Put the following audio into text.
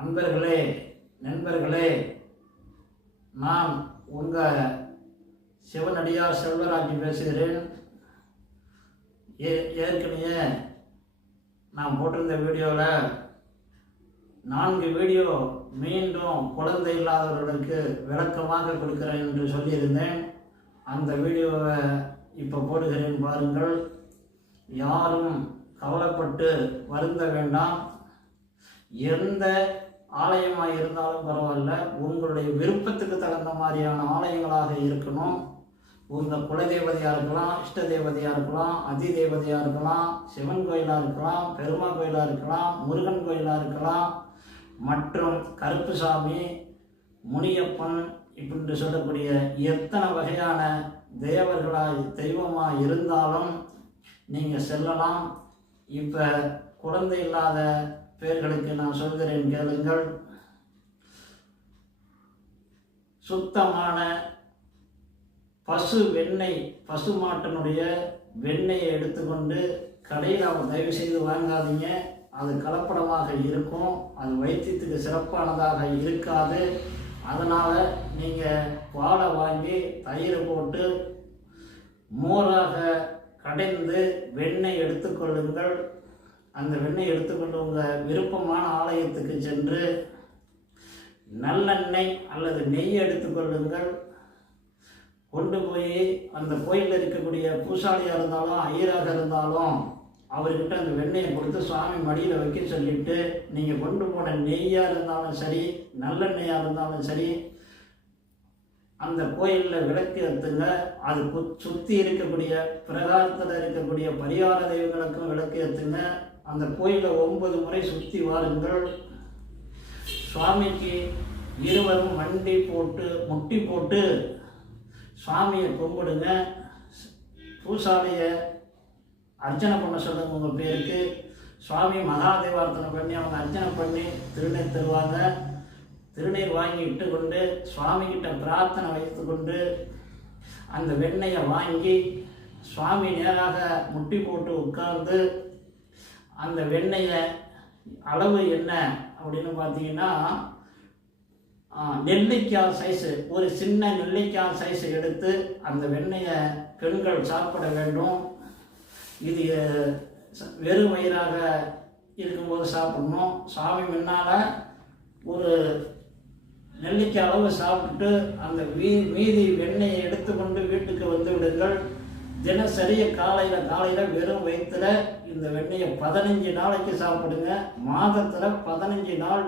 அன்பர்களே, நண்பர்களே, நான் உங்கள் சிவனடியார் செல்வராஜ் பேசுகிறேன். ஏற்கனவே நான் போட்டிருந்த வீடியோவில் 4 வீடியோ மீண்டும் குழந்தை இல்லாதவர்களுக்கு விளக்கமாக கொடுக்கிறேன் என்று சொல்லியிருந்தேன். அந்த வீடியோவை இப்போ போடுகிறேன், பாருங்கள். யாரும் கவலைப்பட்டு வருந்த வேண்டாம். எந்த ஆலயமாக இருந்தாலும் பரவாயில்ல, உங்களுடைய விருப்பத்துக்கு தகுந்த மாதிரியான ஆலயங்களாக இருக்கணும். உங்கள் குலதெய்வதையாக இருக்கலாம், இஷ்ட தேவதையாக இருக்கலாம், அதி தேவதையாக இருக்கலாம், சிவன் கோயிலாக இருக்கலாம், பெருமாள் கோயிலாக இருக்கலாம், முருகன் கோயிலாக இருக்கலாம், மற்றும் கருப்புசாமி, முனியப்பன் இப்படி சொல்லக்கூடிய எத்தனை வகையான தேவர்களாக தெய்வமாக இருந்தாலும் நீங்கள் செல்லலாம். இப்போ குழந்தை இல்லாத பேர்களுக்கு நான் சொல்கிறேன், கேளுங்கள். சுத்தமான பசு வெண்ணெய், பசு மாட்டினுடைய வெண்ணெயை எடுத்துக்கொண்டு கடையில் அவர் தயவு செய்து வாங்காதீங்க. அது கலப்படமாக இருக்கும், அது வைத்தியத்துக்கு சிறப்பானதாக இருக்காது. அதனால் நீங்கள் பாலை வாங்கி தயிர் போட்டு மோராக கடைந்து வெண்ணெய் எடுத்துக்கொள்ளுங்கள். அந்த வெண்ணெய் எடுத்துக்கொண்டு உங்கள் விருப்பமான ஆலயத்துக்கு சென்று நல்லெண்ணெய் அல்லது நெய் எடுத்துக்கொள்ளுங்கள். கொண்டு போய் அந்த கோயிலில் இருக்கக்கூடிய பூசாரியாக இருந்தாலும் ஐயராக இருந்தாலும் அவர்கிட்ட அந்த வெண்ணெயை கொடுத்து சுவாமி மடியில் வைக்க சொல்லிவிட்டு, நீங்கள் கொண்டு போன நெய்யாக இருந்தாலும் சரி, நல்லெண்ணெயாக இருந்தாலும் சரி, அந்த கோயிலில் விளக்கு ஏற்றுங்க. அது சுற்றி இருக்கக்கூடிய பிரகாரத்தில் இருக்கக்கூடிய பரிகார தெய்வங்களுக்கும் விளக்கு ஏற்றுங்க. அந்த கோயிலை 9 முறை சுற்றி வாருங்கள். சுவாமிக்கு இருவரும் முட்டி போட்டு சுவாமியை கும்பிடுங்க. பூசாரியை அர்ச்சனை பண்ண சொல்லுங்க. உங்கள் பேருக்கு சுவாமி மகாதேவார்த்தனை பண்ணி அவங்க அர்ச்சனை பண்ணி திருநீர் தருவாங்க. திருநீர் வாங்கி இட்டுக்கொண்டு சுவாமிகிட்ட பிரார்த்தனை வைத்து கொண்டு அந்த வெண்ணெயை வாங்கி சுவாமி நேராக முட்டி போட்டு உட்கார்ந்து அந்த வெண்ணெயை அளவு என்ன அப்படின்னு பார்த்தீங்கன்னா, நெல்லிக்காய் சைஸு, ஒரு சின்ன நெல்லிக்காய் சைஸு எடுத்து அந்த வெண்ணெயை பெண்கள் சாப்பிட வேண்டும். இது வெறும் வயிறாக இருக்கும்போது சாப்பிடணும். சாமி முன்னால் ஒரு நெல்லிக்காய் அளவு சாப்பிட்டுட்டு அந்த மீதி வெண்ணெயை எடுத்துக்கொண்டு வீட்டுக்கு வந்து விடுங்கள். தினசரி காலையில் வெறும் வயிற்றுல இந்த வெண்ணெயை 15 நாளைக்கு சாப்பிடுங்க. மாதத்தில் 15 நாள்